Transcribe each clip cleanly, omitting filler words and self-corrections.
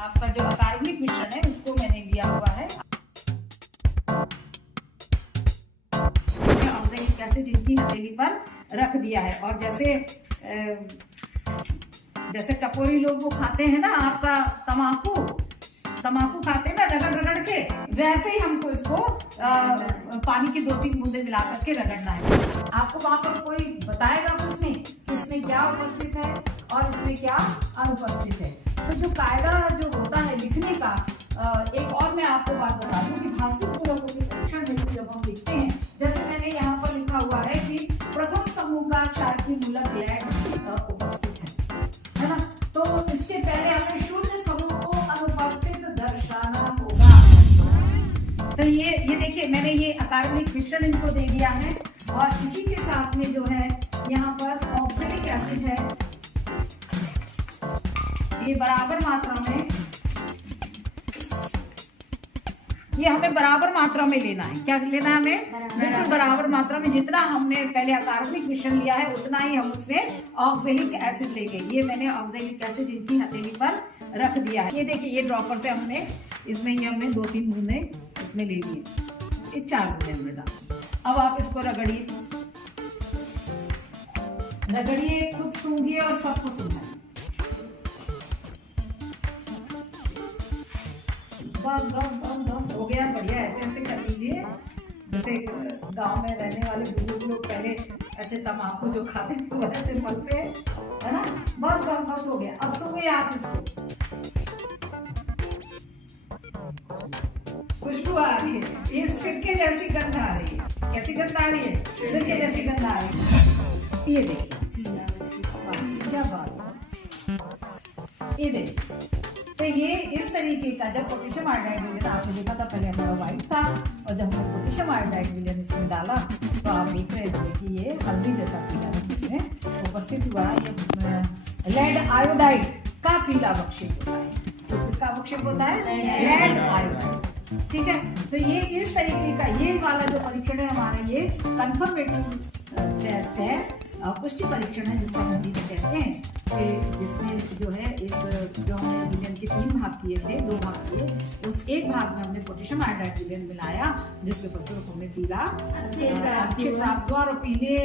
आपका जो अकार्बनिक मिश्रण है उसको मैंने लिया हुआ है। ऑक्सैलिक एसिड इनकी हथेली पर रख दिया है और जैसे टपोरी लोग वो खाते हैं ना आपका तमाकू खाते हैं ना रगड़ रगड़ के, वैसे ही हमको इसको पानी की 2-3 बूंदे मिला करके रगड़ना है। आपको वहां पर कोई बताएगा कुछ नहीं कि इसमें क्या उपस्थित है और इसमें क्या अनुपस्थित है। तो जो कायदा जो होता है लिखने का, एक और मैं आपको बात बता दूं कि भाषिक मूलकों के परीक्षण में जब हम लिखते हैं, जैसे मैंने यहाँ पर लिखा हुआ है कि प्रथम समूह का क्षारकीय मूलक लैड उपस्थित है ना। तो इसके पहले हमें शून्य समूह को अनुपस्थित दर्शाना होगा। तो ये देखिए मैंने ये अकार्बनिक मिश्रण इनको दे दिया है और इसी के साथ में जो है यहाँ पर ऑक्सैलिक एसिड है, ये बराबर मात्रा में, ये हमें बराबर मात्रा में लेना है। क्या लेना है हमें? बिल्कुल बराबर मात्रा में। जितना हमने पहले अकार्बनिक मिश्रण लिया है उतना ही हम उसमें ऑक्सैलिक एसिड लेंगे। ये मैंने ऑक्सैलिक एसिड इनकी हथेली पर रख दिया है। ये देखिए ये ड्रॉपर से हमने इसमें ये हमने 2-3 बूंदे इसमें ले लिए, ये 4 बूंदे हमने डाले। अब आप इसको रगड़िए, खुद सूंघिए और सबको सुनाइए। बस हो गया, बढ़िया। ऐसे कर लीजिए जैसे गांव में रहने वाले बुजुर्ग लोग पहले ऐसे तम्बाकू जो खाते थे वैसे मलते हैं, है ना। बस हो गया। अब सुनिए आप इसको, खुशबू आ रही है, ये सिरके जैसी गंध आ रही है। कैसी गंध आ रही है? सिरके जैसी गंध आ रही है। ये देखिए क्या बात है, ये देखिए। तो ये इस तरीके का जब पोटेशियम आयोडाइड विलयन आपने देखा था, पहले हमारा व्हाइट था और जब हमने पोटेशियम आयोडाइड विलयन इसमें डाला तो आप देख रहे थे कि ये हल्दी जैसा पीला रंग इसमें उपस्थित हुआ। ये लेड आयोडाइड का पीला अवक्षेप होता है। तो किसका अवक्षेप होता है? Lead iodide. ठीक है, तो ये इस तरीके का ये वाला जो परीक्षण है हमारा, ये कंफर्मेटिव टेस्ट है, पुष्टि परीक्षण है जिसको हम हिंदी में कहते हैं। इसमें जो है जो हमने विलयन के 3 भाग किए थे, 2 भाग किए, उस एक भाग में हमने पोटेशियम आयोडाइड विलयन मिलाया जिसके फलस्वरूप हमने पीला अवक्षेप प्राप्त हुआ। और पीले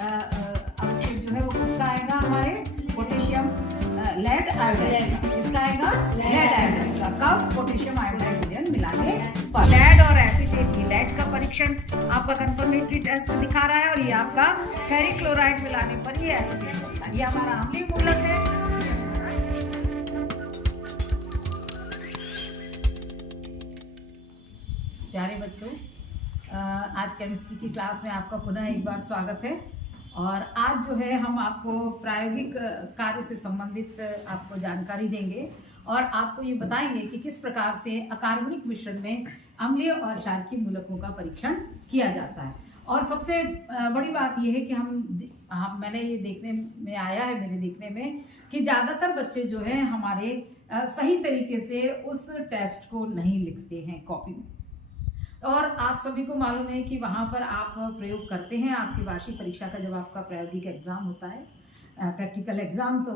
अवक्षेप जो है वो किसका आएगा? हमारे पोटेशियम लेड आयोडाइड। किसका आएगा? लेड आयोडाइड का। कब? पोटेशियम आयोडाइड विलयन मिलाने पर। लेड और एसीटेट, ये लेड का परीक्षण आपका कंफर्मेटरी टेस्ट दिखा रहा है और ये आपका फेरिक क्लोराइड मिलाने पर ये एसीटेट होता है। ये हमारा अम्लीय मूलक है। प्यारे बच्चों, आज केमिस्ट्री की क्लास में आपका पुनः एक बार स्वागत है। और आज जो है हम आपको प्रायोगिक कार्य से संबंधित आपको जानकारी देंगे और आपको ये बताएंगे कि किस प्रकार से अकार्बनिक मिश्रण में अम्लीय और क्षारकीय मूलकों का परीक्षण किया जाता है। और सबसे बड़ी बात यह है कि मैंने ये देखने में आया है, मेरे देखने में, कि ज़्यादातर बच्चे जो हैं हमारे सही तरीके से उस टेस्ट को नहीं लिखते हैं कॉपी में। और आप सभी को मालूम है कि वहाँ पर आप प्रयोग करते हैं। आपकी वार्षिक परीक्षा का जब आपका प्रायोगिक एग्जाम होता है, प्रैक्टिकल एग्जाम, तो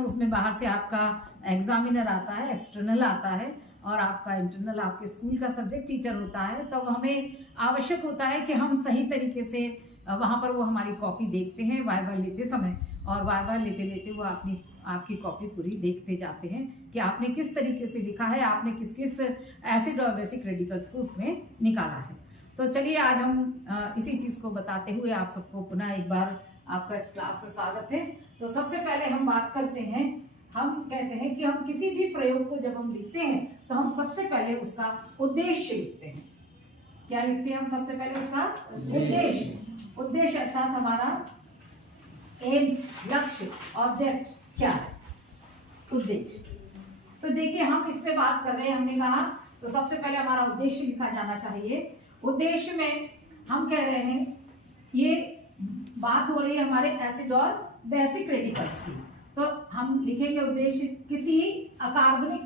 उसमें बाहर से आपका एग्जामिनर आता है, एक्सटर्नल आता है और आपका इंटरनल आपके स्कूल का सब्जेक्ट टीचर होता है। तब हमें आवश्यक होता है कि हम सही तरीके से वहाँ पर वो हमारी कॉपी देखते हैं वाइवा लेते समय, और वाइवा लेते लेते वो आपकी कॉपी पूरी देखते जाते हैं कि आपने किस तरीके से लिखा है, आपने किस किस एसिड और बेसिक रेडिकल्स को उसमें निकाला है। तो चलिए आज हम इसी चीज़ को बताते हुए आप सबको पुनः एक बार आपका इस क्लास में स्वागत है। तो सबसे पहले हम बात करते हैं, हम कहते हैं कि हम किसी भी प्रयोग को जब हम लिखते हैं तो हम सबसे पहले उसका उद्देश्य लिखते हैं। क्या लिखते हैं हम? सबसे पहले उसका उद्देश्य अर्थात हमारा एम, लक्ष्य, ऑब्जेक्ट क्या है? उद्देश्य। तो देखिए हम इस पे बात कर रहे हैं, हमने कहा तो सबसे पहले हमारा उद्देश्य लिखा जाना चाहिए। उद्देश्य में हम कह रहे हैं, ये बात हो रही है हमारे एसिड और बेसिक रेडिकल्स की, तो हम लिखेंगे उद्देश्य किसी अकार्बनिक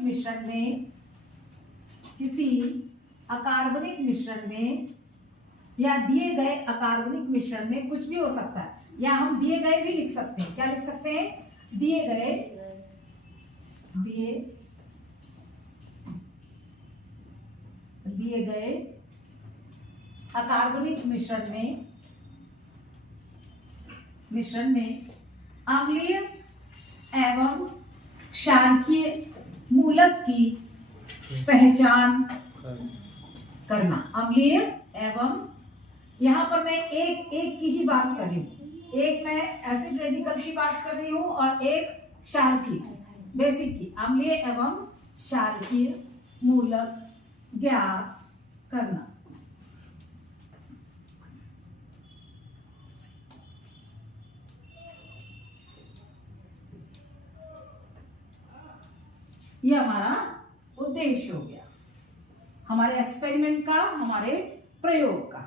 मिश्रण में या दिए गए अकार्बनिक मिश्रण में, कुछ भी हो सकता है, या हम दिए गए भी लिख सकते हैं। क्या लिख सकते हैं? दिए दिए गए अकार्बनिक मिश्रण में अम्लीय एवं क्षारकीय मूलक की पहचान करना। अम्लीय एवं, यहाँ पर मैं एक की ही बात कर रही हूँ, एक मैं एसिड रेडिकल की बात कर रही हूँ और एक क्षारकीय बेसिक की। अम्लीय एवं क्षारकीय मूलक ज्ञात करना। यह हमारा उद्देश्य हो गया, हमारे एक्सपेरिमेंट का, हमारे प्रयोग का।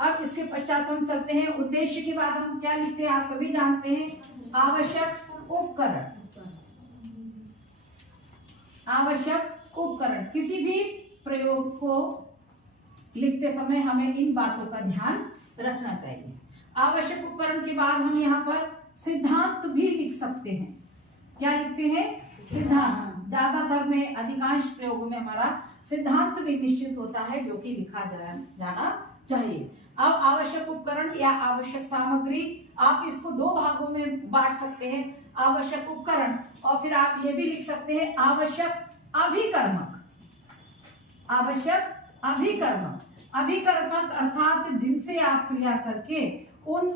अब इसके पश्चात हम चलते हैं उद्देश्य के बाद हम क्या लिखते हैं, आप सभी जानते हैं, आवश्यक उपकरण। आवश्यक उपकरण, किसी भी प्रयोग को लिखते समय हमें इन बातों का ध्यान रखना चाहिए। आवश्यक उपकरण के बाद हम यहाँ पर सिद्धांत भी लिख सकते हैं। क्या लिखते हैं, सिद्धांत। ज्यादातर में, अधिकांश प्रयोगों में हमारा सिद्धांत भी निश्चित होता है जो कि लिखा जाना चाहिए। अब आवश्यक उपकरण या आवश्यक सामग्री, आप इसको दो भागों में बांट सकते हैं, आवश्यक उपकरण, और फिर आप ये भी लिख सकते हैं आवश्यक अभिकर्मक। आवश्यक अभिकर्मक, अभिकर्मक अर्थात जिनसे आप क्रिया करके उन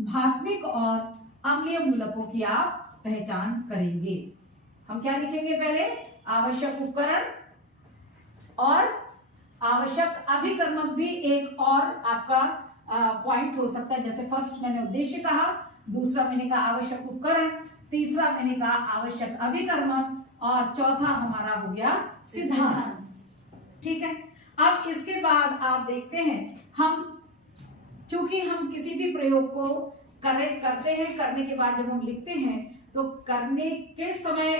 भास्मिक और अम्लीय मूलकों की आप पहचान करेंगे। हम क्या लिखेंगे, पहले आवश्यक उपकरण और आवश्यक अभिकर्मक भी एक और आपका पॉइंट हो सकता है। जैसे फर्स्ट मैंने उद्देश्य कहा, दूसरा मैंने कहा आवश्यक उपकरण, तीसरा मैंने कहा आवश्यक अभिकर्मक, और चौथा हमारा हो गया सिद्धांत। ठीक है। अब इसके बाद आप देखते हैं, हम चूंकि हम किसी भी प्रयोग को करते हैं, करने के बाद जब हम लिखते हैं तो करने के समय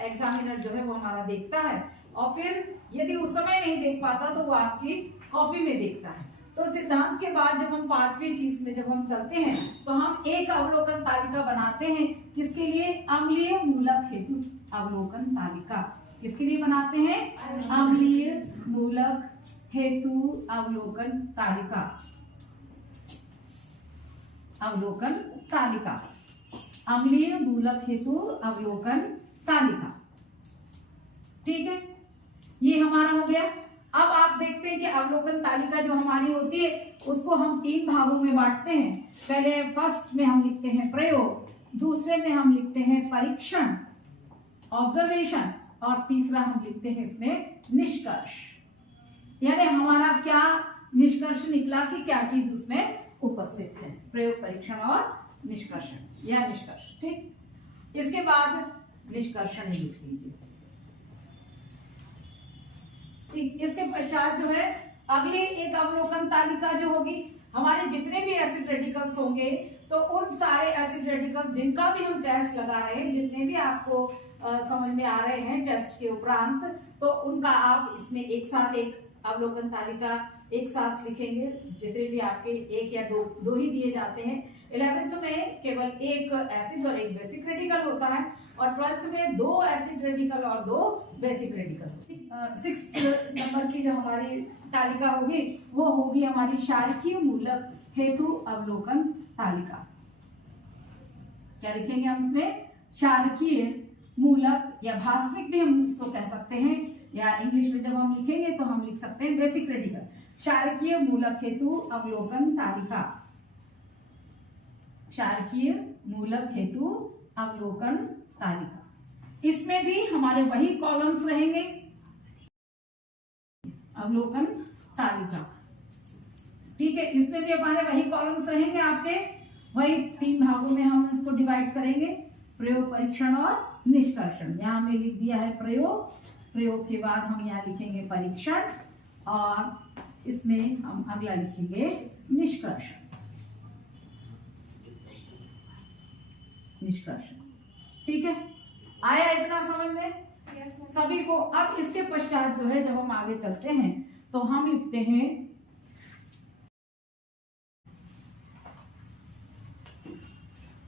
एग्जामिनर जो है वो हमारा देखता है, और फिर यदि उस समय नहीं देख पाता तो वो आपकी कॉपी में देखता है। तो सिद्धांत के बाद जब हम पांचवी चीज में जब हम चलते हैं तो हम एक अवलोकन तालिका बनाते हैं। किसके लिए, अम्लीय मूलक हेतु अवलोकन तालिका। किसके लिए बनाते हैं, अम्लीय मूलक हेतु अवलोकन तालिका। अवलोकन तालिका, अम्लीय मूलक हेतु अवलोकन तालिका। ठीक है, ये हमारा हो गया। अब आप देखते हैं कि अवलोकन तालिका जो हमारी होती है उसको हम तीन भागों में बांटते हैं। पहले फर्स्ट में हम लिखते हैं प्रयोग, दूसरे में हम लिखते हैं परीक्षण ऑब्जर्वेशन, और तीसरा हम लिखते हैं इसमें निष्कर्ष। यानी हमारा क्या निष्कर्ष निकला कि क्या चीज उसमें उपस्थित है, प्रयोग परीक्षण और निष्कर्षण या निष्कर्ष। ठीक, इसके बाद निष्कर्षण ही लिख लीजिए। ठीक, इसके पश्चात जो है अगली एक अवलोकन तालिका जो होगी, हमारे जितने भी एसिड रेडिकल्स होंगे तो उन सारे एसिड रेडिकल्स जिनका भी हम टेस्ट लगा रहे हैं, जितने भी आपको समझ में आ रहे हैं टेस्ट के उपरांत, तो उनका आप इसमें एक साथ एक अवलोकन तालिका एक साथ लिखेंगे। जितने भी आपके एक या दो ही दिए जाते हैं। 11th में केवल एक एसिड और एक बेसिक रेडिकल होता है, और 12th में 2 एसिड रेडिकल और 2 बेसिक रेडिकल। 6th नंबर की जो हमारी तालिका होगी वो होगी हमारी क्षारकीय मूलक हेतु अवलोकन तालिका। क्या लिखेंगे हम इसमें, क्षारकीय मूलक या भास्मिक भी हम इसको कह सकते हैं, या इंग्लिश में जब हम लिखेंगे तो हम लिख सकते हैं बेसिक रेडिकल। क्षारकीय मूलक हेतु अवलोकन तालिका, क्षारकीय मूलक हेतु अवलोकन तालिका। इसमें भी हमारे वही कॉलम्स रहेंगे, अवलोकन तालिका। ठीक है, इसमें भी हमारे वही कॉलम्स रहेंगे आपके, वही 3 भागों में हम इसको डिवाइड करेंगे, प्रयोग परीक्षण और निष्कर्षण। यहाँ में लिख दिया है प्रयोग, प्रयोग के बाद हम यहाँ लिखेंगे परीक्षण, और इसमें हम अगला लिखेंगे निष्कर्षण। निष्कर्षण, ठीक है, आया इतना समझ में सभी को। अब इसके पश्चात जो है जब हम आगे चलते हैं तो हम लिखते हैं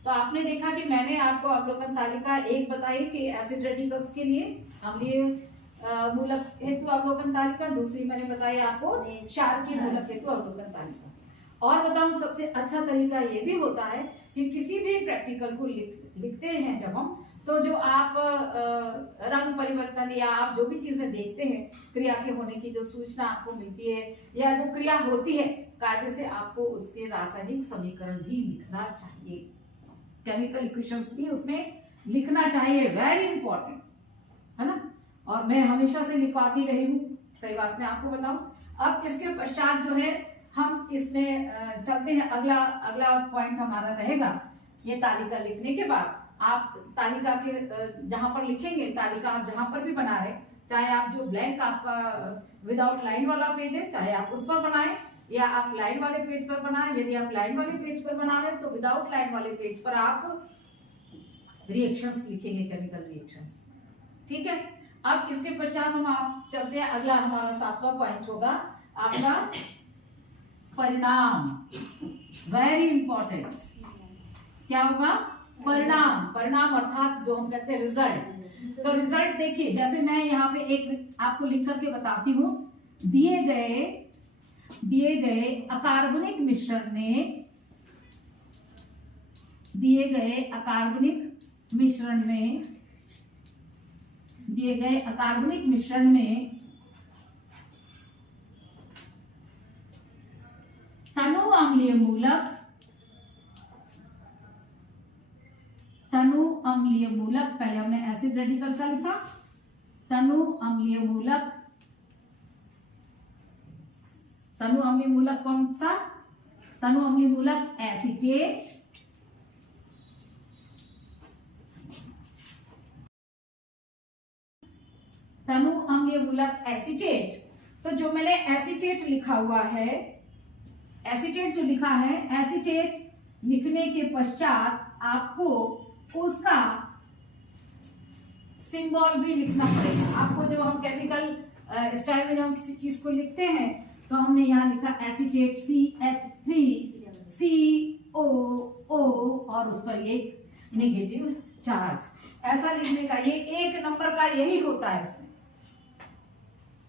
तो आपने देखा कि मैंने आपको अवलोकन तालिका एक बताई कि एसिड रेडिकल्स के लिए, अम्लीय मूलक हेतु अवलोकन तालिका, दूसरी मैंने बताई आपको क्षारकीय मूलक हेतु अवलोकन तालिका। और बताऊं सबसे अच्छा तरीका ये भी होता है कि किसी भी प्रैक्टिकल को लिखते हैं जब हम, तो जो आप रंग परिवर्तन या आप जो भी चीजें देखते हैं, क्रिया के होने की जो सूचना आपको मिलती है या जो क्रिया होती है, कायदे से आपको उसके रासायनिक समीकरण भी लिखना चाहिए, केमिकल इक्वेशंस भी उसमें लिखना चाहिए, वेरी इंपॉर्टेंट है ना। और मैं हमेशा से लिखवाती रही हूँ, सही बात मैं आपको बताऊं। अब इसके पश्चात जो है हम इसमें चलते हैं, अगला पॉइंट हमारा रहेगा। ये तालिका लिखने के बाद आप तालिका के जहां पर लिखेंगे, तालिका आप जहां पर भी बना रहे, चाहे आप जो ब्लैंक आपका विदाउट लाइन वाला पेज है, चाहे आप उस पर बनाएं या आप लाइन वाले पेज पर बनाएं। यदि आप लाइन वाले पेज पर बना रहे हैं तो विदाउट लाइन वाले पेज पर आप रिएक्शंस लिखेंगे, केमिकल रिएक्शंस, ठीक है। अब इसके पश्चात हम आप चलते हैं, अगला हमारा 7वां पॉइंट होगा आपका परिणाम, वेरी इंपॉर्टेंट। क्या होगा? परिणाम। परिणाम अर्थात जो हम कहते हैं रिजल्ट। तो रिजल्ट देखिए, जैसे मैं यहाँ पे एक आपको लिख करके बताती हूँ, दिए गए अकार्बनिक मिश्रण में, दिए गए अकार्बनिक मिश्रण में तनु अम्लीय मूलक, पहले हमने एसिड रेडिकल का लिखा, तनु अम्लीय मूलक कौन सा? तनु अम्लीय मूलक एसीटेट, तनु अम्लीय मूलक एसीटेट। तो जो मैंने एसीटेट लिखा हुआ है, एसीटेट जो लिखा है, एसीटेट लिखने के पश्चात आपको उसका सिंबल भी लिखना पड़ेगा। आपको जब हम केमिकल स्टाइल में जब हम किसी चीज को लिखते हैं तो हमने यहाँ लिखा एसीटेट CH3CO और उस पर एक नेगेटिव चार्ज, ऐसा लिखने का ये 1 नंबर का यही होता है इसमें,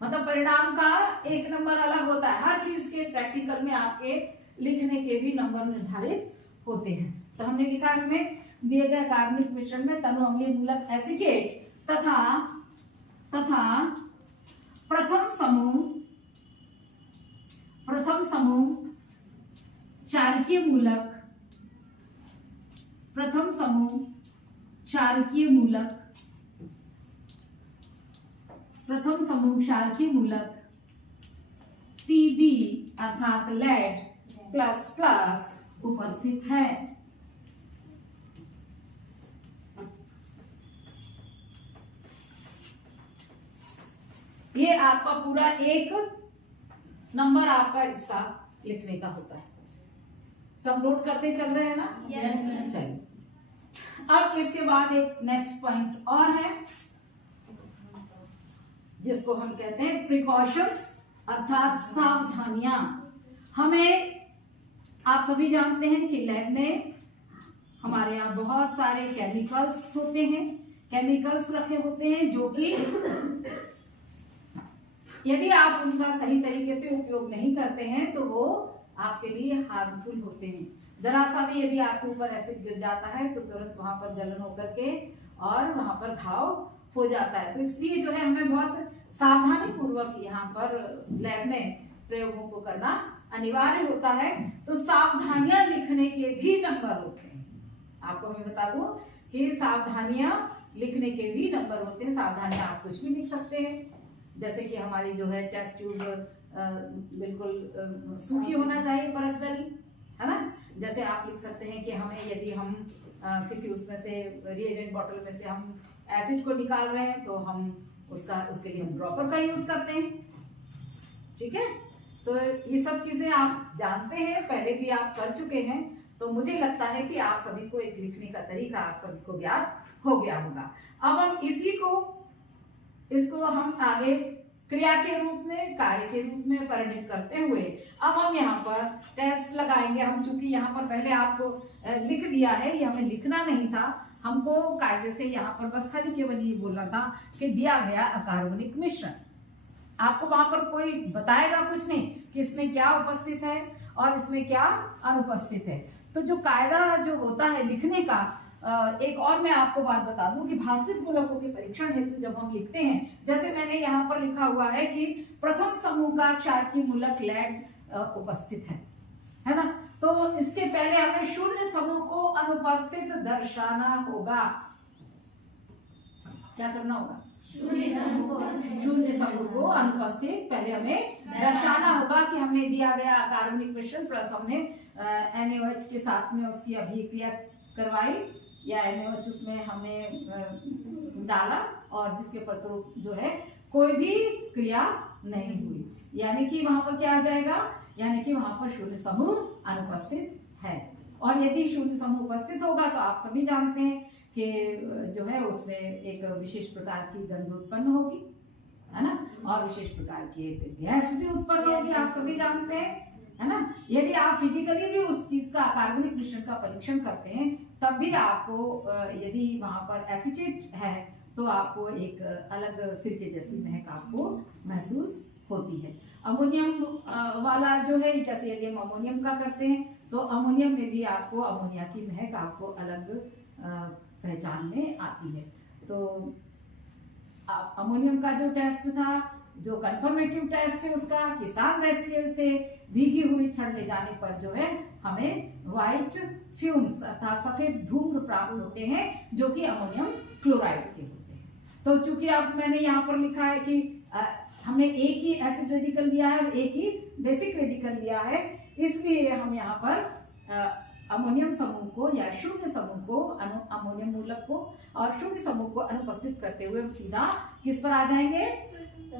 मतलब परिणाम का 1 नंबर अलग होता है। हर चीज के प्रैक्टिकल में आपके लिखने के भी नंबर निर्धारित होते हैं। तो हमने लिखा इसमें दिए गए कार्बनिक मिश्रण में तनु अम्लीय मूलक एसीटेट तथा प्रथम समूह क्षारकीय मूलक Pb अर्थात लेड प्लस उपस्थित है। ये आपका पूरा 1 नंबर आपका इसका लिखने का होता है। सब नोट करते चल रहे हैं ना? yes, चलिए। अब इसके बाद एक नेक्स्ट पॉइंट और है जिसको हम कहते हैं प्रिकॉशंस अर्थात सावधानियां। हमें, आप सभी जानते हैं कि लैब में हमारे यहाँ बहुत सारे केमिकल्स होते हैं, केमिकल्स रखे होते हैं जो कि यदि आप उनका सही तरीके से उपयोग नहीं करते हैं तो वो आपके लिए हार्मफुल होते हैं। जरा सा भी यदि आपके ऊपर एसिड गिर जाता है तो तुरंत वहां पर जलन होकर के और वहां पर घाव हो जाता है। तो इसलिए जो है हमें बहुत सावधानी पूर्वक यहाँ पर लैब में प्रयोगों को करना अनिवार्य होता है। तो सावधानियां लिखने के भी नंबर होते हैं। आपको मैं बता दूं कि सावधानियां लिखने के भी नंबर होते हैं। सावधानियां आप कुछ भी लिख सकते हैं, जैसे कि हमारी जो है टेस्ट ट्यूब बिल्कुल सूखी होना चाहिए, परतली, है ना। जैसे आप लिख सकते हैं कि हमें, यदि हम किसी उसमें से रिएजेंट बॉटल में से हम एसिड को निकाल रहे हैं तो हम उसके लिए हम ड्रॉपर का यूज करते हैं, ठीक है। तो ये सब चीजें आप जानते हैं, पहले भी आप कर चुके हैं, तो मुझे लगता है कि आप सभी को एक लिखने का तरीका आप सभी को ज्ञात हो गया होगा। अब हम इसको हम आगे क्रिया के रूप में, कार्य के रूप में परिणित करते हुए अब हम यहाँ पर टेस्ट लगाएंगे। हम चूंकि यहाँ पर पहले आपको लिख दिया है, ये हमें लिखना नहीं था, हमको कायदे से यहाँ पर बस खाली केवल ये बोलना था कि दिया गया अकार्बनिक मिश्रण। आपको वहां पर कोई बताएगा कुछ नहीं कि इसमें क्या उपस्थित है और इसमें क्या अनुपस्थित है। तो जो कायदा जो होता है लिखने का, एक और मैं आपको बात बता दूं कि भाषिक मूलकों के परीक्षण हेतु जब हम लिखते हैं, जैसे मैंने यहाँ पर लिखा हुआ है कि प्रथम समूह का क्षारकीय मूलक लेड उपस्थित है ना। तो इसके पहले हमें शून्य समूह को अनुपस्थित दर्शाना होगा। क्या करना होगा? शून्य समूह को अनुपस्थित पहले हमें दर्शाना होगा कि हमें दिया गया कार्बनिक मिश्रण प्लस हमने NaOH के साथ में उसकी अभिक्रिया करवाई या NaOH उसमें हमने डाला और जिसके फलस्वरूप जो है कोई भी क्रिया नहीं हुई, यानी कि वहां पर क्या आ जाएगा, यानी कि वहां पर शून्य समूह अनुपस्थित है। और यदि शून्य समूह उपस्थित होगा तो आप सभी जानते हैं कि जो है उसमें एक विशेष प्रकार की गंध उत्पन्न होगी, है ना, और विशेष प्रकार की गैस भी उत्पन्न होगी, आप सभी जानते हैं, है ना। यदि आप फिजिकली भी उस चीज का कार्बनिक मिश्रण का परीक्षण करते हैं तब भी आपको यदि वहां पर एसिटेट है तो आपको एक अलग सिरके जैसी महक आपको महसूस होती है। अमोनियम वाला जो है, जैसे यदि हम अमोनियम का करते हैं तो अमोनियम में भी आपको अमोनिया की महक आपको अलग पहचान में आती है। तो अमोनियम का जो टेस्ट था, जो कंफर्मेटिव टेस्ट है उसका, किसान रेसियल से भीगी हुई छड़ ले जाने पर जो है हमें व्हाइट फ्यूम्स अर्थात सफेद धूम्र प्राप्त होते हैं जो कि अमोनियम क्लोराइड के होते हैं। तो चूंकि अब मैंने यहाँ पर लिखा है कि हमने एक ही एसिड रेडिकल लिया है और एक ही बेसिक रेडिकल लिया है, इसलिए हम यहाँ पर अमोनियम समूह को या शून्य समूह को, अमोनियम मूलक को और शून्य समूह को अनुपस्थित करते हुए हम सीधा किस पर आ जाएंगे?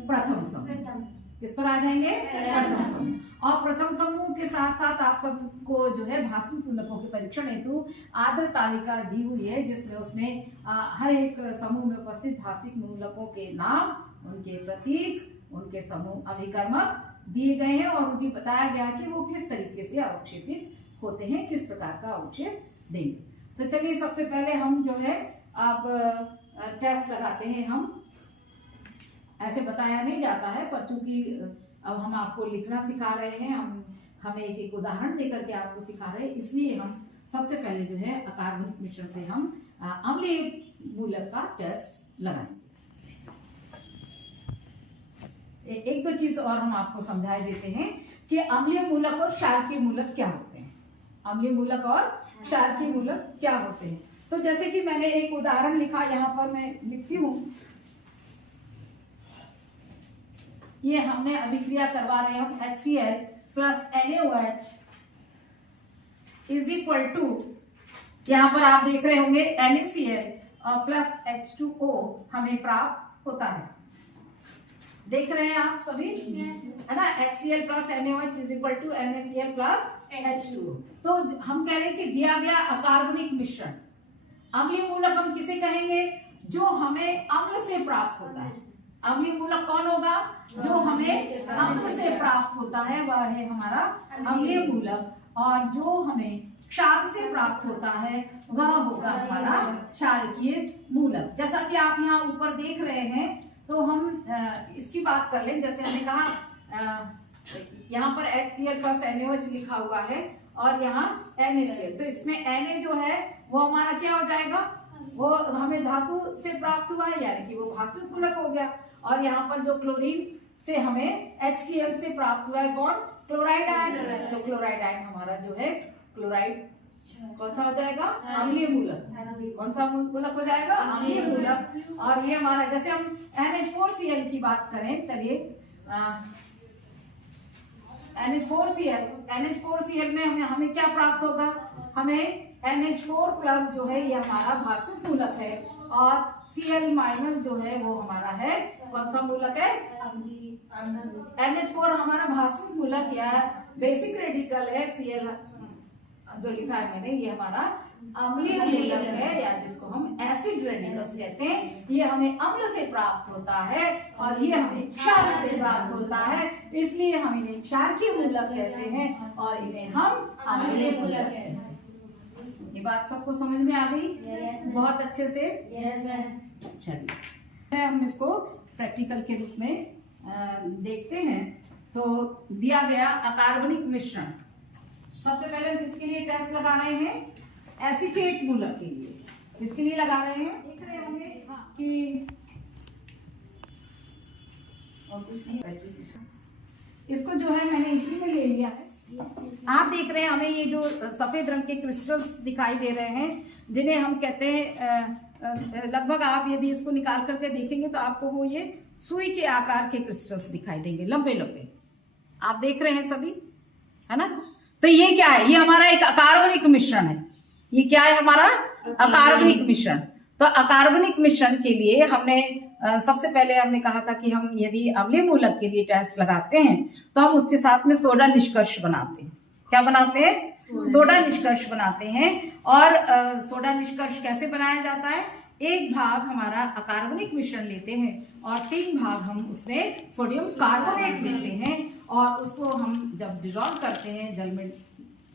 प्रथम समूह। किस पर आ जाएंगे? प्रथम समूह। और प्रथम समूह के साथ साथ आप सबको जो है भाषिक मूलकों के परीक्षण हेतु आद्र तालिका दी हुई है, जिसमें उसमें हर एक समूह में उपस्थित भाषिक मूलकों के नाम, उनके प्रतीक, उनके समूह अभिकर्मक दिए गए हैं और उन्हें बताया गया कि वो किस तरीके से अवक्षेपित होते हैं, किस प्रकार का अवक्षेप देंगे। तो चलिए सबसे पहले हम जो है अब टेस्ट लगाते हैं। हम ऐसे बताया नहीं जाता है, पर चूंकि अब हम आपको लिखना सिखा रहे हैं, हमें एक एक उदाहरण देकर के आपको सिखा रहे हैं, इसलिए हम सबसे पहले जो है अकार्बनिक मिश्रण से हम अम्लीय मूलक का टेस्ट लगाएंगे। एक दो चीज और हम आपको समझाए देते हैं कि अम्लीय मूलक और क्षारकीय मूलक क्या होते हैं। अम्लीय मूलक और क्षारकीय मूलक क्या होते हैं, तो जैसे कि मैंने एक उदाहरण लिखा, यहाँ पर मैं लिखती हूँ, ये हमने अभिक्रिया करवा रहे हैं हम HCl plus NaOH is equal to, यहाँ पर आप देख रहे होंगे NaCl और प्लस H2O हमें प्राप्त होता है। देख रहे हैं आप सभी, है ना। HCl plus NaOH is equal to NaCl plus H2O। तो हम कह रहे हैं कि दिया गया अकार्बनिक मिश्रण, अम्लीय मूलक हम किसे कहेंगे? जो हमें अम्ल से प्राप्त होता है। अम्लीय मूलक कौन होगा? जो हमें अम्ल से प्राप्त होता है वह है हमारा अम्लीय मूलक, और जो हमें क्षार से प्राप्त होता है वह होगा हमारा क्षारकीय मूलक। जैसा कि आप यहाँ ऊपर देख रहे हैं, तो हम इसकी बात कर लें। जैसे हमने कहा यहाँ पर HCl प्लस NaOH लिखा हुआ है और यहाँ NaCl, तो इसमें Na जो है वो हमारा क्या हो जाएगा? वो हमें धातु से प्राप्त हुआ है, यानी कि वो भाषिक मूलक हो गया। और यहाँ पर जो क्लोरीन से हमें HCl से प्राप्त हुआ है कौन? Chloride ion. तो क्लोराइड आयन हमारा जो है क्लोराइड कौन सा हो जाएगा? अम्लीय मूलक। कौन सा मूलक हो जाएगा? अम्लीय मूलक। और ये हमारा, जैसे हम NH4Cl की बात करें, चलिए NH4Cl में हमें क्या प्राप्त होगा? हमें NH4 प्लस जो है ये हमारा भाषिक मूलक है और Cl माइनस जो है वो हमारा है कौन सा मूलक है? NH4 हमारा भाषिक मूलक या बेसिक रेडिकल है। Cl जो लिखा है मैंने, ये हमारा अम्लीय मूलक है, या जिसको हम एसिड रेडिकल्स कहते हैं। ये हमें अम्ल से प्राप्त होता है और ये हमें क्षार से प्राप्त होता है, इसलिए हम इन्हें क्षारकीय मूलक कहते हैं और इन्हें हम अम्लीय मूलक कहते हैं। ये बात सबको समझ में आ गई? बहुत अच्छे से। चलिए हम इसको प्रैक्टिकल के रूप में देखते हैं। तो दिया गया अकार्बनिक मिश्रण, सबसे पहले हम इसके लिए टेस्ट लगा रहे हैं एसीटेट मूलक के लिए। इसके लिए लगा रहे हैं, देख रहे होंगे कि और कुछ नहीं, इसको जो है मैंने इसी में ले लिया है। आप देख रहे हैं हमें ये जो सफेद रंग के क्रिस्टल्स दिखाई दे रहे हैं, जिन्हें हम कहते हैं लगभग आप यदि इसको निकाल करके देखेंगे तो आपको वो ये सुई के आकार के क्रिस्टल्स दिखाई देंगे, लंबे लंबे। आप देख रहे हैं सभी, है ना? तो ये क्या है? ये हमारा एक अकार्बनिक मिश्रण है। ये क्या है? हमारा अकार्बनिक मिश्रण। तो अकार्बनिक मिश्रण के लिए हमने सबसे पहले हमने कहा था कि हम यदि अम्लीय मूलक के लिए टेस्ट लगाते हैं तो हम उसके साथ में सोडा निष्कर्ष बनाते हैं। क्या बनाते हैं? सोडा निष्कर्ष बनाते हैं। और सोडा निष्कर्ष कैसे बनाया जाता है? एक भाग हमारा अकार्बनिक मिश्रण लेते हैं और 3 भाग हम उसमें सोडियम कार्बोनेट लेते हैं और उसको हम जब डिजोल्व करते हैं, जल में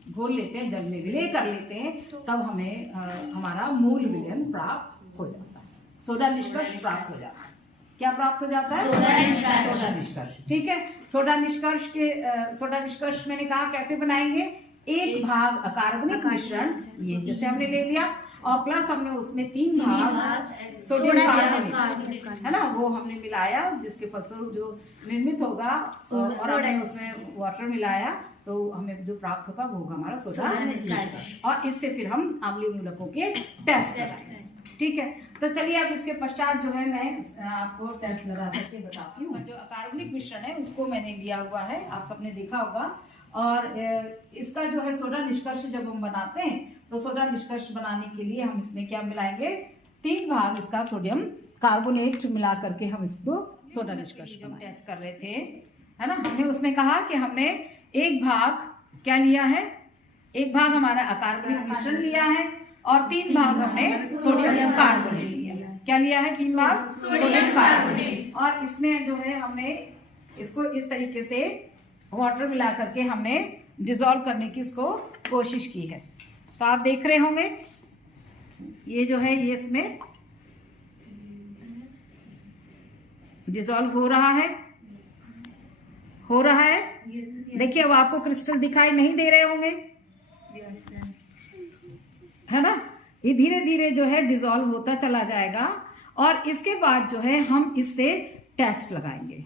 घोल लेते हैं, जल में विलय कर लेते हैं, तब हमें हमारा मूल विलयन प्राप्त हो जाता है, सोडा निष्कर्ष प्राप्त हो जाता है। क्या प्राप्त हो जाता है? सोडा निष्कर्ष। ठीक है। सोडा निष्कर्ष मैंने कहा कैसे बनाएंगे? एक भाग अकार्बनिक मिश्रण, ये जैसे हमने ले लिया, और प्लस हमने उसमें 3 भाग सोडियम कार्बोनेट, है ना, वो हमने मिलाया, जिसके फलस्वरूप जो निर्मित होगा और हमने उसमें वाटर मिलाया तो हमें जो प्राप्त होगा वो होगा हमारा सोडा निष्कर्ष। और इससे फिर हम अम्लीय मूलकों के टेस्ट कराएंगे। ठीक है। तो चलिए अब इसके पश्चात जो है मैं आपको टेस्ट लगा करके बताती हूँ। जो अकार्बनिक मिश्रण है उसको मैंने लिया हुआ है, आप सबने देखा होगा। और इसका जो है सोडा निष्कर्ष जब हम बनाते हैं तो सोडा निष्कर्ष बनाने के लिए हम इसमें क्या मिलाएंगे? 3 भाग इसका सोडियम कार्बोनेट मिला करके हम इसको सोडा निष्कर्ष हम टेस्ट कर रहे थे, है ना। हमने उसमें कहा कि हमने एक भाग क्या लिया है? एक भाग हमारा अकार्बनिक मिश्रण लिया है और 3 भाग हमने सोडियम कार्बोनेट लिया। क्या लिया है? 3 भाग सोडियम कार्बोनेट। और इसमें जो है हमने इसको इस तरीके से वाटर मिला करके हमने डिसॉल्व करने की इसको कोशिश की है। तो आप देख रहे होंगे ये जो है ये इसमें डिसॉल्व हो रहा है, देखिए अब आपको क्रिस्टल दिखाई नहीं दे रहे होंगे, है ना। ये धीरे धीरे जो है डिसॉल्व होता चला जाएगा और इसके बाद जो है हम इससे टेस्ट लगाएंगे।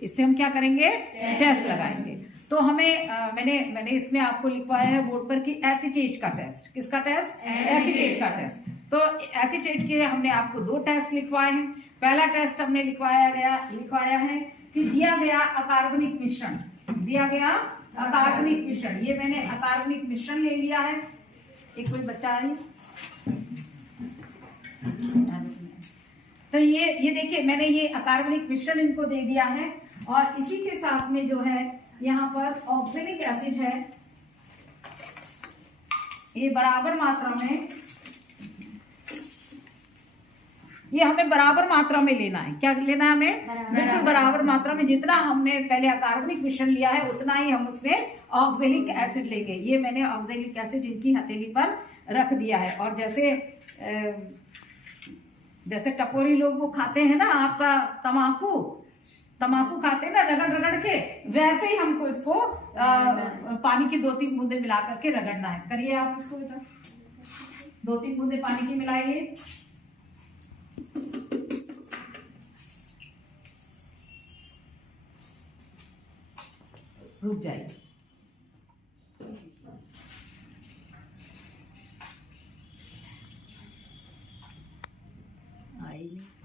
इससे हम क्या करेंगे? टेस्ट लगाएंगे। तो हमें मैंने इसमें आपको लिखवाया है बोर्ड पर कि एसीटेट का टेस्ट। किसका टेस्ट? एसीटेट का टेस्ट। तो एसीटेट के लिए हमने आपको 2 टेस्ट लिखवाए हैं। पहला टेस्ट हमने लिखवाया है कि दिया गया अकार्बनिक मिश्रण, ये मैंने अकार्बनिक मिश्रण ले लिया है। एक कोई बच्चा है तो ये देखिए मैंने ये अकार्बनिक मिश्रण इनको दे दिया है और इसी के साथ में जो है यहाँ पर ऑक्जेलिक एसिड है, ये बराबर मात्रा में, ये हमें बराबर मात्रा में लेना है। क्या लेना है हमें? बिल्कुल बराबर मात्रा में। जितना हमने पहले अकार्बनिक मिश्रण लिया है उतना ही हम उसमें ऑक्जेलिक एसिड लेंगे। ये मैंने ऑक्जेलिक एसिड इनकी हथेली पर रख दिया है। और जैसे टपोरी लोग वो खाते हैं ना, आपका तमाकू खाते हैं ना रगड़ के, वैसे ही हमको इसको पानी की 2-3 बूंदे मिला करके रगड़ना है। करिए आप इसको बेटा, 2-3 बूंदे पानी की मिलाइए। रुक जाइए।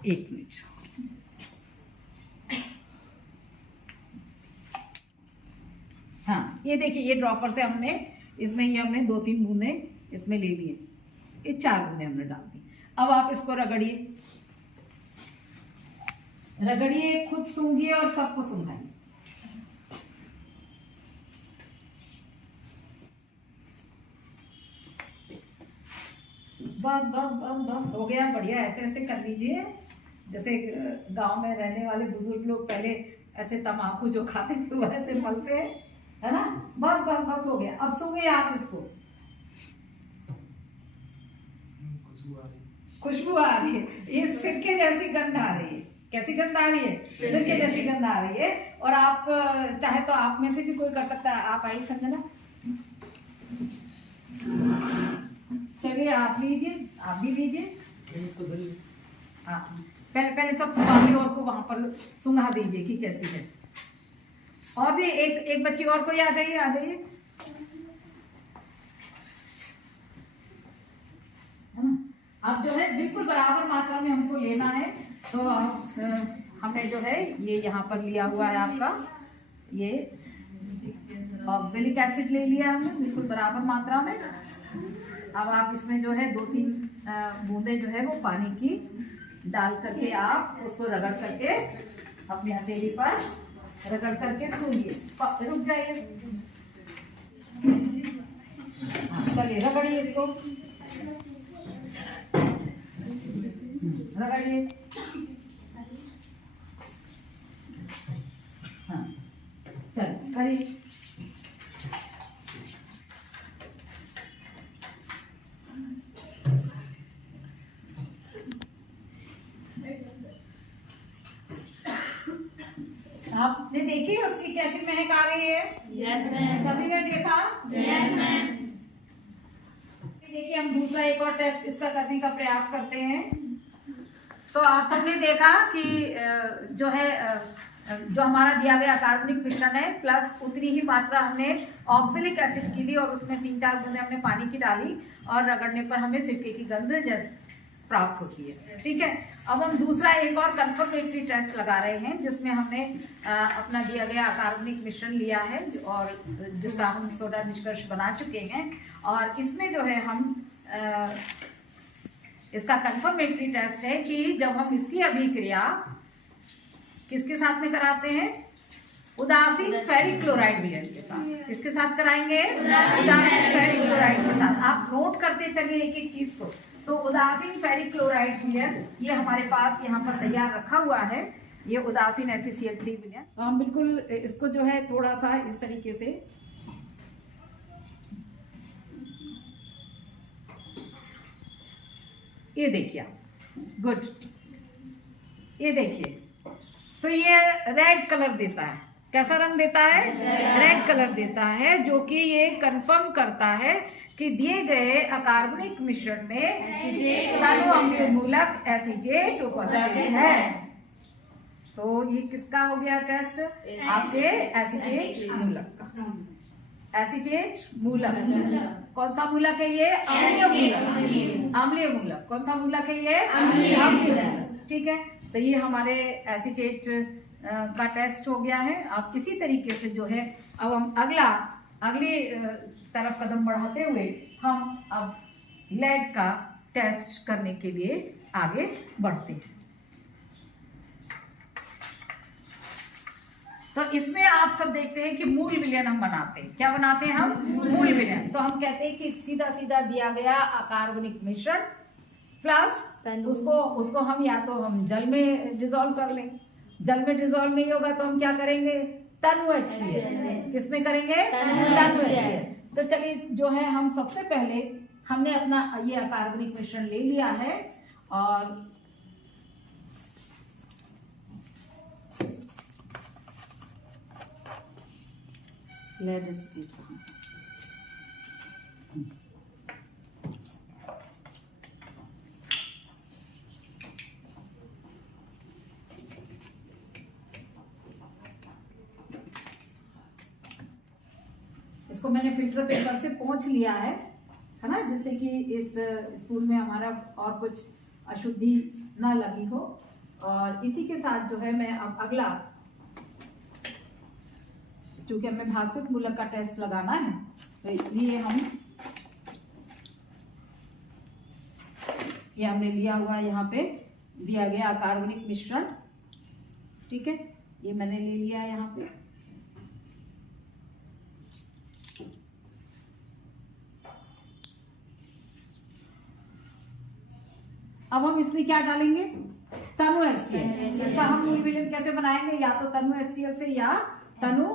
एक मिनट। हाँ ये देखिए, ये ड्रॉपर से हमने इसमें ये हमने 2-3 बूंदे इसमें ले लिए, ये 4 बूंदे हमने डाल दी। अब आप इसको रगड़िए, खुद सूंघिए और सबको सूंघाइए। बस हो गया, बढ़िया। ऐसे कर लीजिए जैसे गांव में रहने वाले बुजुर्ग लोग पहले ऐसे तम्बाकू जो खाते थे वैसे मलते हैं, है ना। बस हो गया। अब सूंघिए आप इसको, खुशबू आ रही है, ये सिरके जैसी गंध आ रही है। कैसी गंध आ रही है? सिरके जैसी गंध आ रही है। और आप चाहे तो आप में से भी कोई कर सकता है। आप आइए संजना, चलिए आप लीजिए, आप भी लीजिए। हाँ, पहले सब बाकी और को वहां पर सुंघा दीजिए कि कैसी है। और भी एक बच्ची और कोई आ जाइए, आ जाइए। अब जो है बिल्कुल बराबर मात्रा में हमको लेना है। तो हमने जो है ये यहाँ पर लिया हुआ है आपका ये ऑक्जेलिक एसिड ले लिया हमने बिल्कुल बराबर मात्रा में। अब आप इसमें जो है 2-3 बूंदे जो है वो पानी की डाल करके आप उसको रगड़ करके अपनी हथेली पर रगड़ करके सूंघिए। रुक जाइए, चलिए रगड़िए इसको, रगड़िए। हाँ, चलिए करिए। आपने देखी उसकी कैसी महक आ रही है? Yes ma'am. सभी ने देखा? Yes ma'am. देखिए हम दूसरा एक और टेस्ट इसका करने का प्रयास करते हैं। तो आप सबने देखा कि जो है जो हमारा दिया गया कार्बनिक मिश्रण है प्लस उतनी ही मात्रा हमने ऑक्जेलिक एसिड की ली और उसमें 3-4 बूंदे हमने पानी की डाली और रगड़ने पर हमें सिरके की गंध जैसे प्राप्त होती है। ठीक है, अब हम दूसरा एक और कंफर्मेटरी टेस्ट लगा रहे हैं जिसमें हमने अपना दिया गया कार्बनिक मिश्रण लिया है और जिसका हम सोडा निष्कर्ष बना चुके हैं। और इसमें जो है हम इसका कंफर्मेटरी टेस्ट है कि जब हम इसकी अभिक्रिया किसके साथ में कराते हैं? उदासीन फेरिक क्लोराइड विलयन के साथ। किसके साथ कराएंगे? उदासीन फेरिक क्लोराइड के साथ। आप नोट करते चलिए एक एक चीज को। तो उदासीन फेरिक क्लोराइड विलयन ये हमारे पास यहाँ पर तैयार रखा हुआ है, ये उदासीन FeCl3 विलयन। तो हम बिल्कुल इसको जो है थोड़ा सा इस तरीके से ये देखिए, गुड, ये देखिए तो ये रेड कलर देता है। कैसा रंग देता है? रेड कलर देता है, जो कि ये कंफर्म करता है कि दिए गए अकार्बनिक मिश्रण में तनु अम्लीय मूलक एसीटेट उपस्थित है। तो ये किसका हो गया टेस्ट? आपके एसीटेट मूलक का। एसीटेट मूलक कौन सा मूलक है? ये अम्लीय मूलक। अम्लीय मूलक कौन सा मूलक है? ये अम्लीय मूलक। ठीक है, तो ये हमारे एसीटेट का टेस्ट हो गया है। अब इसी तरीके से जो है अब हम अगली तरफ कदम बढ़ाते हुए हम अब लेड का टेस्ट करने के लिए आगे बढ़ते हैं। तो इसमें आप सब देखते हैं कि मूल विलयन हम बनाते हैं। क्या बनाते हैं हम? मूल विलयन। तो हम कहते हैं कि सीधा सीधा दिया गया अकार्बनिक मिश्रण प्लस उसको हम या तो हम जल में डिसॉल्व कर लें। जल में डिसॉल्व नहीं होगा तो हम क्या करेंगे? तनु HCl। किसमें करेंगे? तनु HCl। तो चलिए जो है हम सबसे पहले हमने अपना ये अकार्बनिक मिश्रण ले लिया है और लेड एसीटेट इसको मैंने फिल्टर पेपर से पोंछ लिया है ना, जिससे कि इस स्पून में हमारा और कुछ अशुद्धि ना लगी हो। और इसी के साथ जो है मैं अब अगला, क्योंकि हमें भाषिक मूलक का टेस्ट लगाना है तो इसलिए हम ये हमने लिया हुआ है, यहाँ पे दिया गया कार्बनिक मिश्रण। ठीक है, ये मैंने ले लिया है यहाँ पे। अब हम इसमें क्या डालेंगे? तनु HCl। इसका हम मूल विलयन कैसे बनाएंगे? या तो तनु HCl से या तनु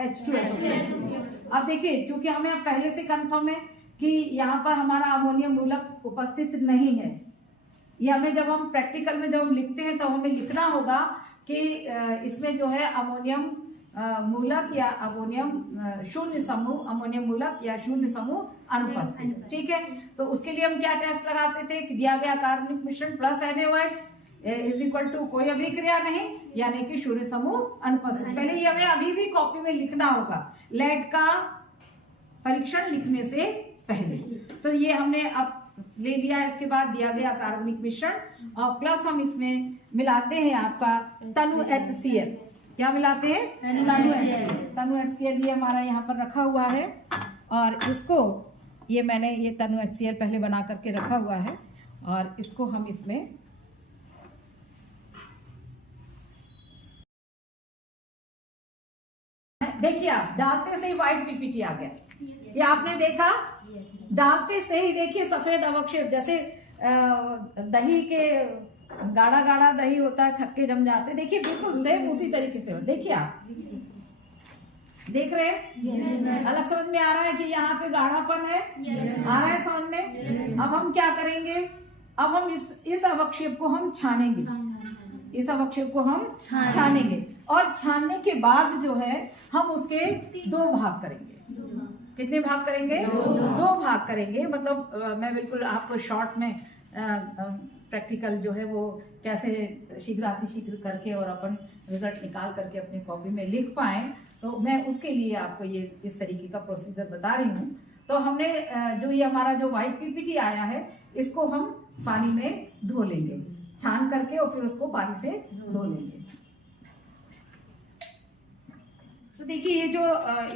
H2SO। अब देखिए, क्योंकि हमें अब पहले से कंफर्म है कि यहाँ पर हमारा अमोनियम मूलक उपस्थित नहीं है, ये हमें जब हम प्रैक्टिकल में जब हम लिखते हैं तो हमें लिखना होगा कि इसमें जो है अमोनियम मूलक या अमोनियम शून्य समूह, अमोनियम मूलक या शून्य समूह अनुपस्थित। ठीक है, तो उसके लिए हम क्या टेस्ट लगाते थे कि दिया गया कार्बनिक मिश्रण plus NaOH is equal to कोई अभिक्रिया नहीं, यानी कि शून्य समूह अनुपस्थित। पहले ये हमें अभी भी कॉपी में लिखना होगा लेड का परीक्षण लिखने से पहले। तो ये हमने अब ले लिया, इसके बाद दिया गया कार्बनिक मिश्रण और प्लस हम इसमें मिलाते हैं आपका तनु HCl। क्या मिलाते हैं? तनु HCl। ये हमारा यहाँ पर रखा हुआ है और इसको ये मैंने ये तनु HCl पहले बना करके रखा हुआ है और इसको हम इसमें देखिए, आप डालते से ही व्हाइट पीपीटी आ गया। ये आपने देखा, डालते से ही देखिए सफेद अवक्षेप, जैसे दही के गाढ़ा गाढ़ा दही होता है, थक्के जम जाते हैं, देखिए बिल्कुल सेम उसी तरीके से। देखिए आप देख रहे हैं, अलग समझ में आ रहा है कि यहाँ पे गाढ़ापन है, आ रहा है समझ में। अब हम क्या करेंगे, अब हम इस अवक्षेप को हम छानेंगे, इस अवक्षेप को हम छानेंगे और छानने के बाद जो है हम उसके 2 भाग करेंगे। कितने भाग करेंगे? 2 भाग करेंगे। मतलब मैं बिल्कुल आपको शॉर्ट में प्रैक्टिकल जो है वो कैसे शीघ्र करके और अपन रिजल्ट निकाल करके अपनी कॉपी में लिख पाए, तो मैं उसके लिए आपको ये इस तरीके का प्रोसीजर बता रही हूँ। तो हमने जो ये हमारा जो व्हाइट पीपीटी आया है इसको हम पानी में धो लेंगे, छान करके और फिर उसको पानी से धो लेंगे। तो देखिए ये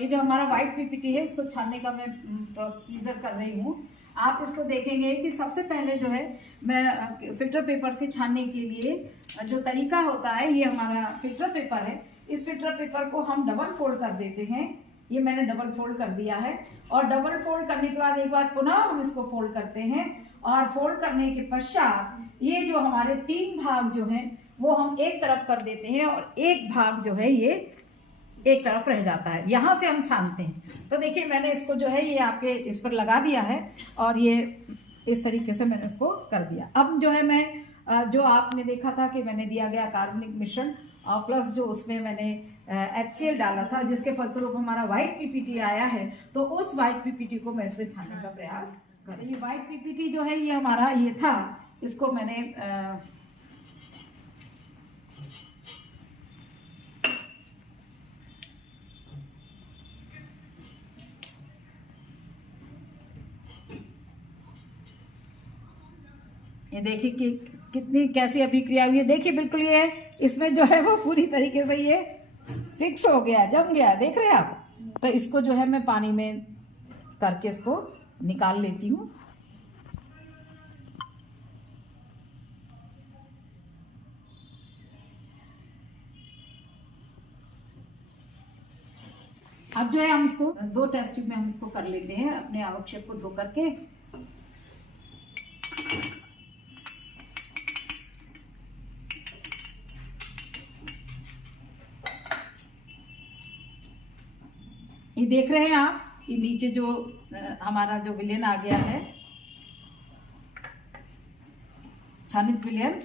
जो हमारा व्हाइट पीपीटी है इसको छानने का मैं प्रोसीजर कर रही हूँ। आप इसको देखेंगे कि सबसे पहले जो है मैं फिल्टर पेपर से छानने के लिए जो तरीका होता है, ये हमारा फिल्टर पेपर है, इस फिल्टर पेपर को हम डबल फोल्ड कर देते हैं। ये मैंने डबल फोल्ड कर दिया है और डबल फोल्ड करने के बाद एक बार पुनः हम इसको फोल्ड करते हैं और फोल्ड करने के पश्चात ये जो हमारे 3 भाग जो हैं वो हम एक तरफ कर देते हैं और एक भाग जो है ये एक तरफ रह जाता है, यहां से हम छानते हैं। तो देखिए मैंने इसको जो है ये आपके इस पर लगा दिया है और ये इस तरीके से मैंने इसको कर दिया। अब जो है मैं जो आपने देखा था कि मैंने दिया गया कार्बनिक मिश्रण और प्लस जो उसमें मैंने HCl डाला था, जिसके फलस्वरूप हमारा व्हाइट पीपीटी आया है, तो उस व्हाइट पीपीटी को मैं इसमें छानने का प्रयास करें। ये व्हाइट पीपीटी जो है ये हमारा ये था, इसको मैंने ये देखिए कि कितनी कैसी अभिक्रिया हुई है। देखिए बिल्कुल ये इसमें जो है वो पूरी तरीके से ये फिक्स हो गया, जम गया, देख रहे हैं आप। तो इसको जो है मैं पानी में करके इसको निकाल लेती हूँ। अब जो है हम इसको 2 टेस्ट ट्यूब में हम इसको कर लेते हैं, अपने आवश्यक को धो करके। ये देख रहे हैं आप, ये नीचे जो हमारा जो विलयन आ गया है, छानित विलयन,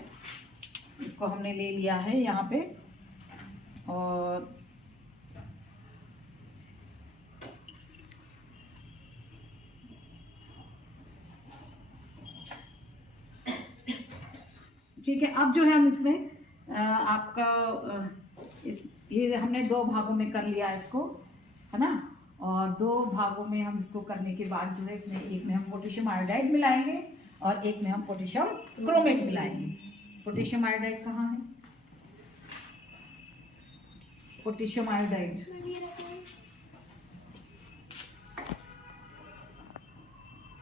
इसको हमने ले लिया है यहाँ पे। और ठीक है, अब जो है हम इसमें आपका ये हमने 2 भागों में कर लिया इसको, है ना। और 2 भागों में हम इसको करने के बाद जो है इसमें एक में हम पोटेशियम आयोडाइड मिलाएंगे और एक में हम पोटेशियम क्रोमेट मिलाएंगे। पोटेशियम आयोडाइड कहाँ है? पोटेशियम आयोडाइड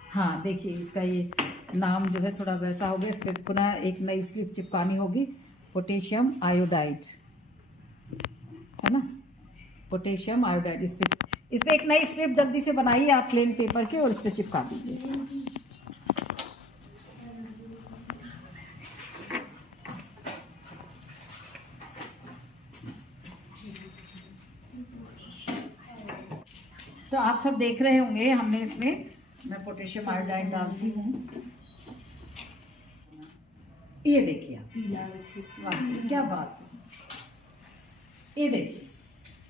हाँ, देखिए इसका ये नाम जो है थोड़ा वैसा हो गया, इस पर पुनः एक नई स्लिप चिपकानी होगी। पोटेशियम आयोडाइड, है ना, पोटेशियम आयोडाइड। इस पे एक नई स्लिप जल्दी से बनाइए आप प्लेन पेपर के और इस पे चिपका दीजिए। तो आप सब देख रहे होंगे, हमने इसमें मैं पोटेशियम आयोडाइड डालती हूँ ये देखिए आप, वाह क्या बात है। ये देखिए,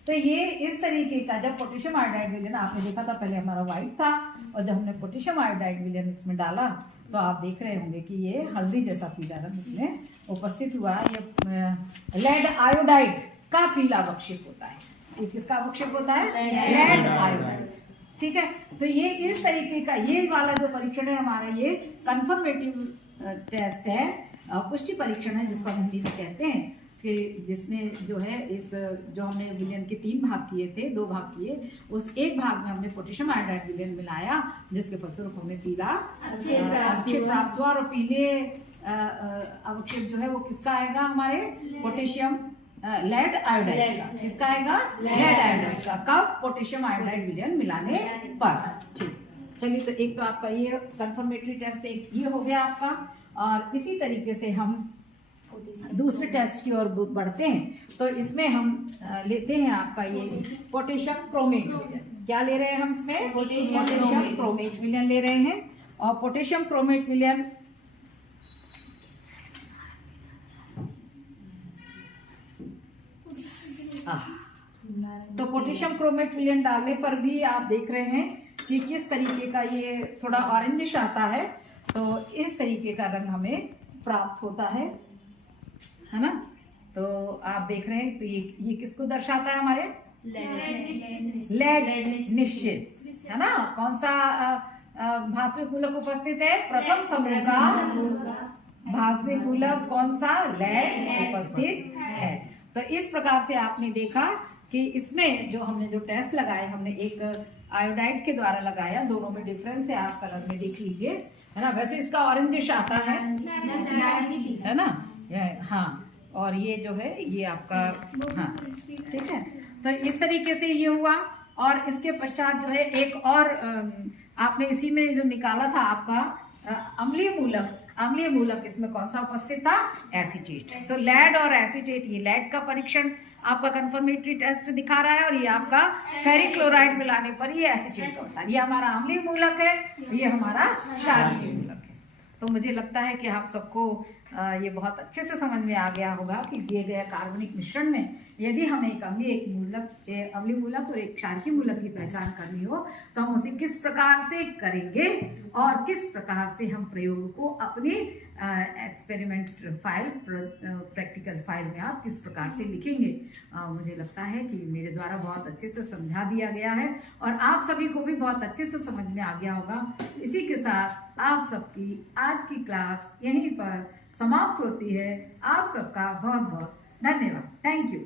तो ये इस तरीके का जब पोटेशियम आयोडाइड विलयन आपने देखा था, पहले हमारा व्हाइट था और जब हमने पोटेशियम आयोडाइड विलयन इसमें डाला तो आप देख रहे होंगे कि ये हल्दी जैसा पीला रंग इसमें उपस्थित हुआ। ये लेड आयोडाइड का पीला अवक्षेप होता है। ये किसका अवक्षेप होता है? Lead iodide. ठीक है, तो ये इस तरीके का ये वाला जो परीक्षण है हमारा, ये कंफर्मेटिव टेस्ट है, पुष्टि परीक्षण है जिसको हम हिंदी में कहते हैं, कि जिसने जो है इस जो हमने विलयन के 3 भाग किए थे, 2 भाग किए, उस एक भाग में हमने पोटेशियम आयोडाइड विलयन मिलाया जिसके फलस्वरूप हमें पीला अवक्षेप प्राप्त हुआ। और पीले अवक्षेप जो है वो किसका आएगा? हमारे पोटेशियम लेड आयोडाइड का। किसका आएगा? लेड आयोडाइड का। कब? पोटेशियम आयोडाइड विलयन मिलाने पर। ठीक, चलिए, तो एक तो आपका ये कंफर्मेटरी टेस्ट एक ये हो गया आपका, और इसी तरीके से हम दूसरे टेस्ट की ओर बढ़ते हैं। तो इसमें हम लेते हैं आपका ये पोटेशियम क्रोमेट विलयन। क्या ले रहे हैं हम इसमें? पोटेशियम क्रोमेट विलयन ले रहे हैं। और पोटेशियम क्रोमेट विलयन तो पोटेशियम क्रोमेट विलयन डालने पर भी आप देख रहे हैं कि किस तरीके का ये थोड़ा ऑरेंजिश आता है। तो इस तरीके का रंग हमें प्राप्त होता है ना। तो आप देख रहे हैं, तो ये किसको दर्शाता है? हमारे लेड निश्चित है ना। कौन सा भास्वय फूलक उपस्थित है? प्रथम समूह का भास्वय फूलक कौन सा? लेड उपस्थित है। तो इस प्रकार से आपने देखा कि इसमें जो हमने जो टेस्ट लगाए, हमने एक आयोडाइड के द्वारा लगाया, दोनों में डिफरेंस है, आप कलर में देख लीजिए, है ना। वैसे इसका ऑरेंजिश आता है ना। हाँ, और ये जो है ये आपका, हाँ ठीक है। तो इस तरीके से ये हुआ। और इसके पश्चात जो है एक और आपने इसी में जो निकाला था आपका अम्लीय मूलक। अम्लीय मूलक इसमें कौन सा उपस्थित था? एसीटेट। तो लेड और एसीटेट, ये लेड का परीक्षण आपका कंफर्मेटरी टेस्ट दिखा रहा है, और ये आपका फेरिक क्लोराइड मिलाने पर ये एसीटेट होता है। ये हमारा अम्लीय मूलक है, ये हमारा क्षारीय मूलक है। तो मुझे लगता है कि आप सबको ये बहुत अच्छे से समझ में आ गया होगा कि दिए गए कार्बनिक मिश्रण में यदि हमें एक अम्लीय मूलक और एक क्षारीय मूलक की पहचान करनी हो तो हम उसे किस प्रकार से करेंगे और किस प्रकार से हम प्रयोग को अपनी एक्सपेरिमेंट फाइल, प्रैक्टिकल फाइल में आप किस प्रकार से लिखेंगे। मुझे लगता है कि मेरे द्वारा बहुत अच्छे से समझा दिया गया है और आप सभी को भी बहुत अच्छे से समझ में आ गया होगा। इसी के साथ आप सबकी आज की क्लास यहीं पर समाप्त होती है। आप सबका बहुत बहुत धन्यवाद। Thank you.